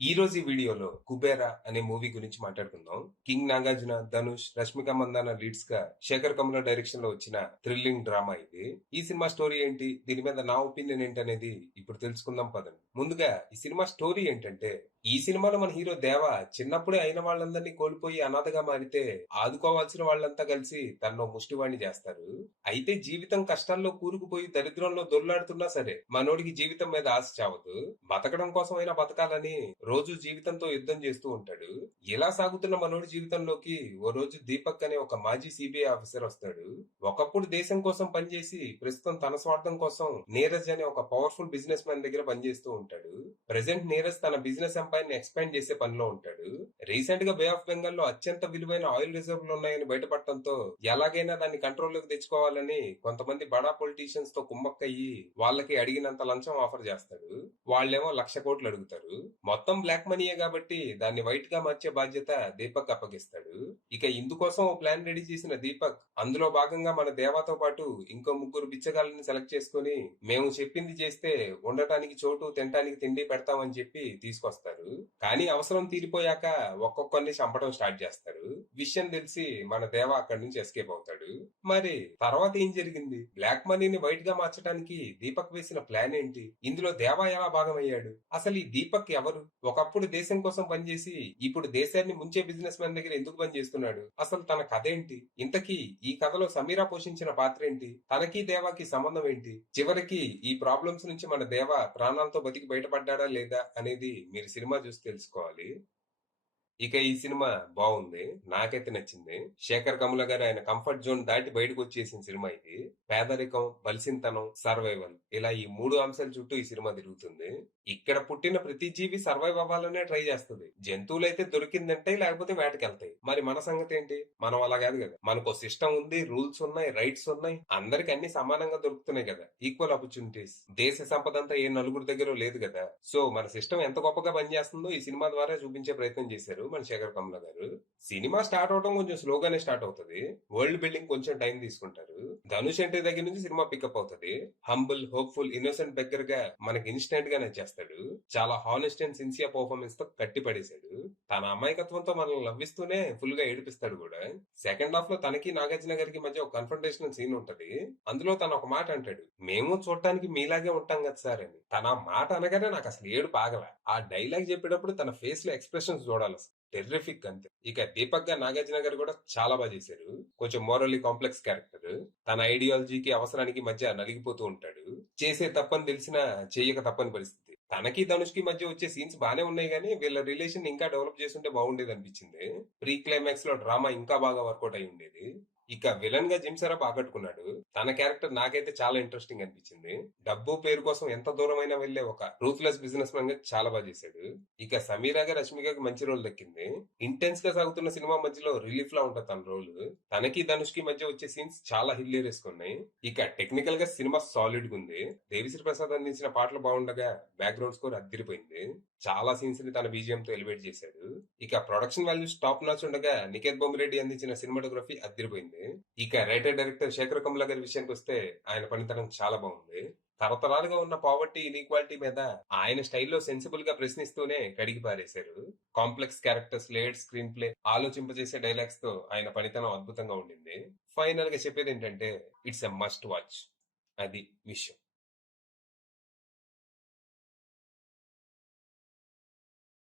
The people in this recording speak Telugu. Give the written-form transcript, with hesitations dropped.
ఈ రోజు ఈ వీడియోలో కుబేరా అనే మూవీ గురించి మాట్లాడుకుందాం. కింగ్ నాగార్జున, ధనుష్, రష్మిక మందాన లీడ్స్ గా శేఖర్ కమల డైరెక్షన్ లో వచ్చిన థ్రిల్లింగ్ డ్రామా ఇది. ఈ సినిమా స్టోరీ ఏంటి, దీని మీద నా ఒపీనియన్ ఏంటనేది ఇప్పుడు తెలుసుకుందాం పదండి. ముందుగా ఈ సినిమా స్టోరీ ఏంటంటే, ఈ సినిమాలో మన హీరో దేవ చిన్నప్పుడే అయిన వాళ్ళందరినీ కోల్పోయి అనాథగా మారితే ఆదుకోవాల్సిన వాళ్ళంతా కలిసి తనను ముష్టివాణ్ణి చేస్తారు. అయితే జీవితం కష్టాల్లో కూరుకుపోయి దరిద్రంలో దొర్లాడుతున్నా సరే మనోడికి జీవితం మీద ఆశ చావదు. బతకడం కోసమైనా బతకాలని రోజు జీవితంతో యుద్ధం చేస్తూ ఉంటాడు. ఇలా సాగుతున్న మనోడి జీవితంలోకి ఓ రోజు దీపక్ అనే ఒక మాజీ సిబిఐ ఆఫీసర్ వస్తాడు. ఒకప్పుడు దేశం కోసం పనిచేసి ప్రస్తుతం తన స్వార్థం కోసం నీరజ్ అనే ఒక పవర్ఫుల్ బిజినెస్ మ్యాన్ దగ్గర పనిచేస్తూ ఉంటాడు. ప్రెసెంట్ నీరజ్ తన బిజినెస్ ఎంపైర్ ని ఎక్స్పాండ్ చేసే పనిలో ఉంటాడు. రీసెంట్ గా బే ఆఫ్ బెంగాల్ లో అత్యంత విలువైన ఆయిల్ రిజర్వ్లు ఉన్నాయని బయటపడటంతో ఎలాగైనా దాన్ని కంట్రోల్లోకి తెచ్చుకోవాలని కొంతమంది బడా పొలిటీషియన్స్ తో కుమ్మక్కయ్యి వాళ్ళకి అడిగినంత లంచం ఆఫర్ చేస్తాడు. వాళ్ళేమో 1,00,00,000 అడుగుతారు. మొత్తం బ్లాక్ మనీయే కాబట్టి దాన్ని వైట్ గా మార్చే బాధ్యత దీపక్ అప్పగిస్తాడు. ఇక ఇందుకోసం ఓ ప్లాన్ రెడీ చేసిన దీపక్ అందులో భాగంగా మన దేవాతో పాటు ఇంకో ముగ్గురు బిచ్చగాళ్ళని సెలెక్ట్ చేసుకుని మేము చెప్పింది చేస్తే ఉండటానికి చోటు తినటానికి తిండి పెడతామని చెప్పి తీసుకొస్తారు. కానీ అవసరం తీరిపోయాక ఒక్కొక్కరిని చంపడం స్టార్ట్ చేస్తారు. విషయం తెలిసి మన దేవ అక్కడి నుంచి ఎస్కేప్ అవుతాడు. మరి తర్వాత ఏం జరిగింది? బ్లాక్ మనీని వైట్ గా మార్చడానికి దీపక్ వేసిన ప్లాన్ ఏంటి? ఇందులో దేవ ఎలా భాగమయ్యాడు? అసలు ఈ దీపక్ ఎవరు? ఒకప్పుడు దేశం కోసం పనిచేసి ఇప్పుడు దేశాన్ని ముంచే బిజినెస్ మ్యాన్ దగ్గర ఎందుకు పనిచేస్తున్నాడు? అసలు తన కథ ఏంటి? ఇంతకీ ఈ కథలో సమీరా పోషించిన పాత్ర ఏంటి? తనకి దేవాకి సంబంధం ఏంటి? చివరికి ఈ ప్రాబ్లమ్స్ నుంచి మన దేవ ప్రాణాలతో బతికి బయటపడ్డా లేదా అనేది మీరు సినిమా చూసి తెలుసుకోవాలి. ఇక ఈ సినిమా బాగుంది, నాకైతే నచ్చింది. శేఖర్ కమల గారు ఆయన కంఫర్ట్ జోన్ దాటి బయటకు వచ్చేసిన సినిమా ఇది. పేదరికం, బలిసింతనం, సర్వైవల్ ఇలా ఈ 3 అంశాల చుట్టూ ఈ సినిమా తిరుగుతుంది. ఇక్కడ పుట్టిన ప్రతి జీవి సర్వైవ్ అవ్వాలనే ట్రై చేస్తుంది. జంతువులైతే దొరికిందంటే లేకపోతే వేటకెళ్తాయి. మరి మన సంగతి ఏంటి? మనం అలా కాదు కదా. మనకు సిస్టమ్ ఉంది, రూల్స్ ఉన్నాయి, రైట్స్ ఉన్నాయి. అందరికి అన్ని సమానంగా దొరుకుతున్నాయి కదా. Equal opportunities. దేశ సంపద అంతా ఏ నలుగురు దగ్గర లేదు కదా. సో మన సిస్టమ్ ఎంత గొప్పగా పనిచేస్తుందో ఈ సినిమా ద్వారా చూపించే ప్రయత్నం చేశారు మన శేఖర్ కమల గారు. సినిమా స్టార్ట్ అవడం కొంచెం స్లోగానే స్టార్ట్ అవుతుంది. వరల్డ్ బిల్డింగ్ కొంచెం టైం తీసుకుంటారు. ధనుష్ ఎంట్రీ దగ్గర నుంచి సినిమా పికప్ అవుతుంది. హంబుల్, హోప్ఫుల్, ఇన్నోసెంట్ బెగ్గర్ గా మనకి ఇన్స్టెంట్ గా నచ్చేస్తాడు. చాలా హానెస్ట్ అండ్ సిన్సియర్ పర్ఫార్మెన్స్ తో కట్టి పడేశాడు. తన అమాయకత్వంతో మనల్ని నవ్విస్తూనే ఫుల్ గా ఏడిపిస్తాడు కూడా. సెకండ్ హాఫ్ లో తనకి నాగార్జున గారికి మధ్య ఒక కన్ఫrontational సీన్ ఉంటది. అందులో తను ఒక మాట అంటాడు, మేము చూడటానికి మీలాగే ఉంటాం కదా సార్ అని. తన ఆ మాట అనగానే నాకు అసలు ఏడుపు ఆగల. ఆ డైలాగ్ చెప్పేటప్పుడు తన ఫేస్ లో ఎక్స్ప్రెషన్స్ చూడాలి. టెర్రిఫిక్ అంతే. ఇక దీపక్ గా నాగార్జున గారు కూడా చాలా బాగా చేశారు. కొంచెం మోరల్లీ కాంప్లెక్స్ క్యారెక్టర్. తన ఐడియాలజీకి అవసరానికి మధ్య నలిగిపోతూ ఉంటాడు. చేసే తప్పని తెలిసినా చేయక తప్పని పరిస్థితి. తనకి ధనుష్ కి మధ్య వచ్చే సీన్స్ బానే ఉన్నాయి కానీ వీళ్ళ రిలేషన్ ఇంకా డెవలప్ చేస్తుంటే బాగుండేది అనిపించింది. ప్రీ క్లైమాక్స్ లో డ్రామా ఇంకా బాగా వర్కౌట్ అయి ఉండేది. ఇక విలన్ గా జిమ్ సరఫ్ ఆకట్టుకున్నాడు. తన క్యారెక్టర్ నాకైతే చాలా ఇంట్రెస్టింగ్ అనిపించింది. డబ్బు పేరు కోసం ఎంత దూరమైనా వెళ్లే ఒక రూత్లెస్ బిజినెస్ మ్యాన్ గా చాలా బాగా చేశాడు. ఇక సమీరాగా, రష్మికకి మంచి రోల్ దక్కింది. ఇంటెన్స్ గా సాగుతున్న సినిమా మధ్యలో రిలీఫ్ లా ఉంటుంది తన రోల్. తనకి ధనుష్ కి మధ్య వచ్చే సీన్స్ చాలా హిల్లేరియస్ ఉన్నాయి. ఇక టెక్నికల్ గా సినిమా సాలిడ్ గా ఉంది. దేవిశ్రీ ప్రసాద్ అందించిన పాటలు బాగుండగా బ్యాక్గ్రౌండ్ స్కోర్ అదిరిపోయింది. చాలా సీన్స్ ని తన బీజిఎం తో ఎలివేట్ చేశాడు. ఇక ప్రొడక్షన్ వాల్యూస్ టాప్ నాచ్ ఉండగా నికేత్ బొమ్మిరెడ్డి అందించిన సినిమాటోగ్రఫీ అదిరిపోయింది. ఇక రైటర్ డైరెక్టర్ శేఖర్ కమల గారి విషయానికి వస్తే ఆయన పనితనం చాలా బాగుంది. తరతరాలుగా ఉన్న పావర్టీ, ఇన్ఈక్వాలిటీ మీద ఆయన స్టైల్లో సెన్సిబుల్ గా ప్రశ్నిస్తూనే కడిగి పారేశారు. Complex characters, layered screenplay, ఆలోచింపజేసే డైలాగ్స్ తో ఆయన పనితనం అద్భుతంగా ఉండింది. ఫైనల్ గా చెప్పేది ఏంటంటే ఇట్స్ ఎ మస్ట్ వాచ్. అది విషయం.